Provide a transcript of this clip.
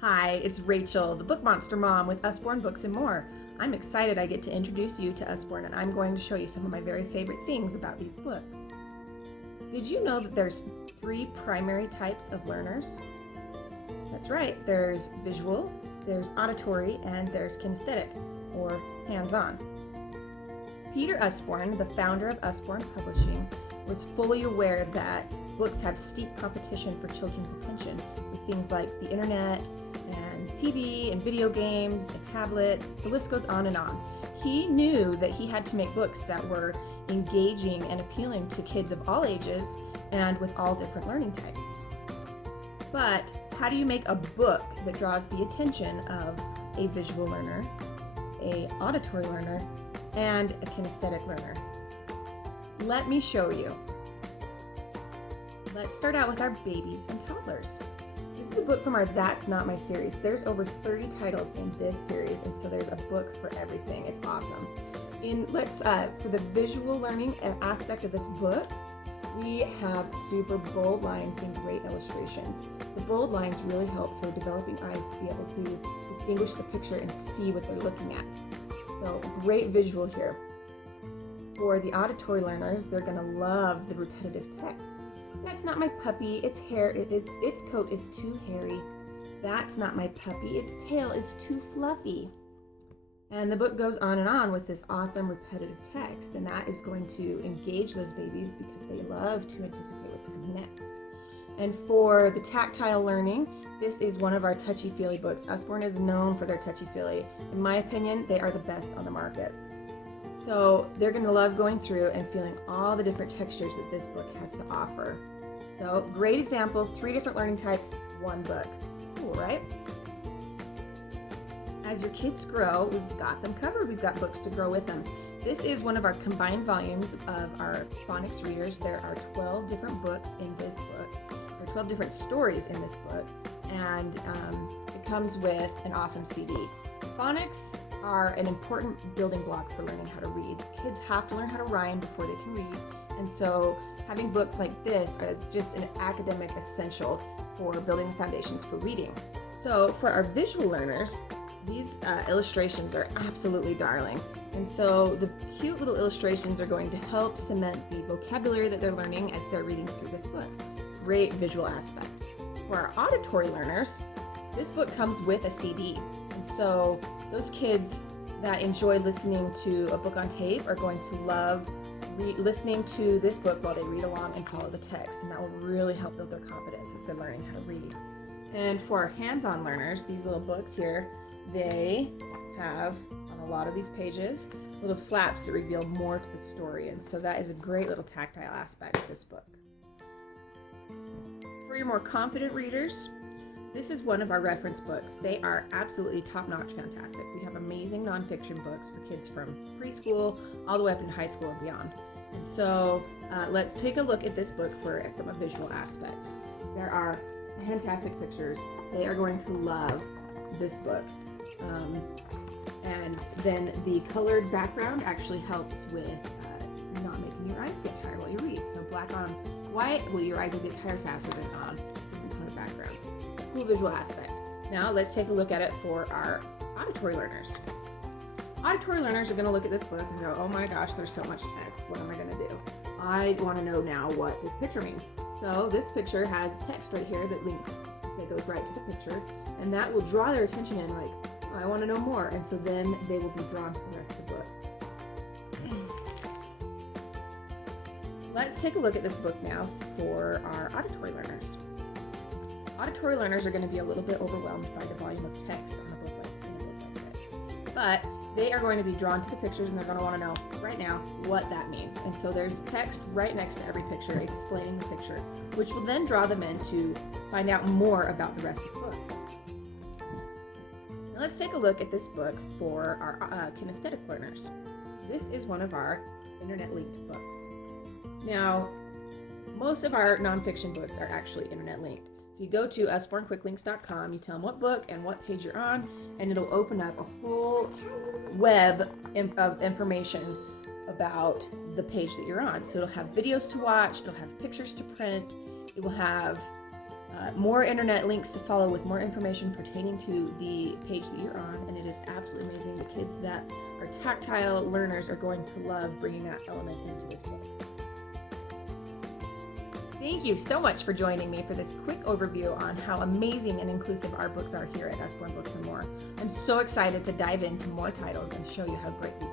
Hi, it's Rachel, the Book Monster Mom with Usborne Books and More. I'm excited I get to introduce you to Usborne, and I'm going to show you some of my very favorite things about these books. Did you know that there's 3 primary types of learners? That's right, there's visual, there's auditory, and there's kinesthetic, or hands-on. Peter Usborne, the founder of Usborne Publishing, was fully aware that books have steep competition for children's attention with things like the internet and TV and video games and tablets. The list goes on and on. He knew that he had to make books that were engaging and appealing to kids of all ages and with all different learning types. But how do you make a book that draws the attention of a visual learner, an auditory learner, and a kinesthetic learner? Let me show you. Let's start out with our babies and toddlers. This is a book from our That's Not My series. There's over 30 titles in this series, and so there's a book for everything. It's awesome. For the visual learning aspect of this book, we have super bold lines and great illustrations. The bold lines really help for developing eyes to be able to distinguish the picture and see what they're looking at. So great visual here. For the auditory learners, they're going to love the repetitive text. That's not my puppy, its coat is too hairy. That's not my puppy, its tail is too fluffy. And the book goes on and on with this awesome repetitive text, and that is going to engage those babies because they love to anticipate what's coming next. And for the tactile learning, this is one of our touchy-feely books. Usborne is known for their touchy-feely. In my opinion, they are the best on the market. So they're going to love going through and feeling all the different textures that this book has to offer. So great example, 3 different learning types, 1 book. Cool, right? As your kids grow, we've got them covered. We've got books to grow with them. This is one of our combined volumes of our phonics readers. There are 12 different books in this book. There are 12 different stories in this book, and it comes with an awesome CD. Phonics are an important building block for learning how to read. Kids have to learn how to rhyme before they can read, and so having books like this is just an academic essential for building foundations for reading. So for our visual learners, these illustrations are absolutely darling, and so the cute little illustrations are going to help cement the vocabulary that they're learning as they're reading through this book. Great visual aspect. For our auditory learners, this book comes with a CD. And so those kids that enjoy listening to a book on tape are going to love listening to this book while they read along and follow the text, and that will really help build their confidence as they're learning how to read. And for our hands-on learners, these little books here, they have, on a lot of these pages, little flaps that reveal more to the story, and so that is a great little tactile aspect of this book. For your more confident readers, this is one of our reference books. They are absolutely top-notch fantastic. We have amazing nonfiction books for kids from preschool all the way up into high school and beyond. And so let's take a look at this book from a visual aspect. There are fantastic pictures. They are going to love this book. And then the colored background actually helps with not making your eyes get tired while you read. So black on white, well, your eyes will get tired faster than on different color backgrounds. Cool visual aspect. Now let's take a look at it for our auditory learners. Auditory learners are going to look at this book and go, oh my gosh, there's so much text. What am I going to do? I want to know now what this picture means. So this picture has text right here that links, that goes right to the picture, and that will draw their attention in like, oh, I want to know more. And so then they will be drawn to the rest of the book. Let's take a look at this book now for our auditory learners. Auditory learners are going to be a little bit overwhelmed by the volume of text in a book like this, but they are going to be drawn to the pictures and they're going to want to know right now what that means. And so there's text right next to every picture explaining the picture, which will then draw them in to find out more about the rest of the book. Now let's take a look at this book for our kinesthetic learners. This is one of our internet-linked books. Now, most of our nonfiction books are actually internet-linked. So you go to usbornequicklinks.com, you tell them what book and what page you're on, and it'll open up a whole web of information about the page that you're on. So it'll have videos to watch, it'll have pictures to print, it will have More internet links to follow with more information pertaining to the page that you're on, and it is absolutely amazing. The kids that are tactile learners are going to love bringing that element into this book. Thank you so much for joining me for this quick overview on how amazing and inclusive our books are here at Usborne Books and More. I'm so excited to dive into more titles and show you how great these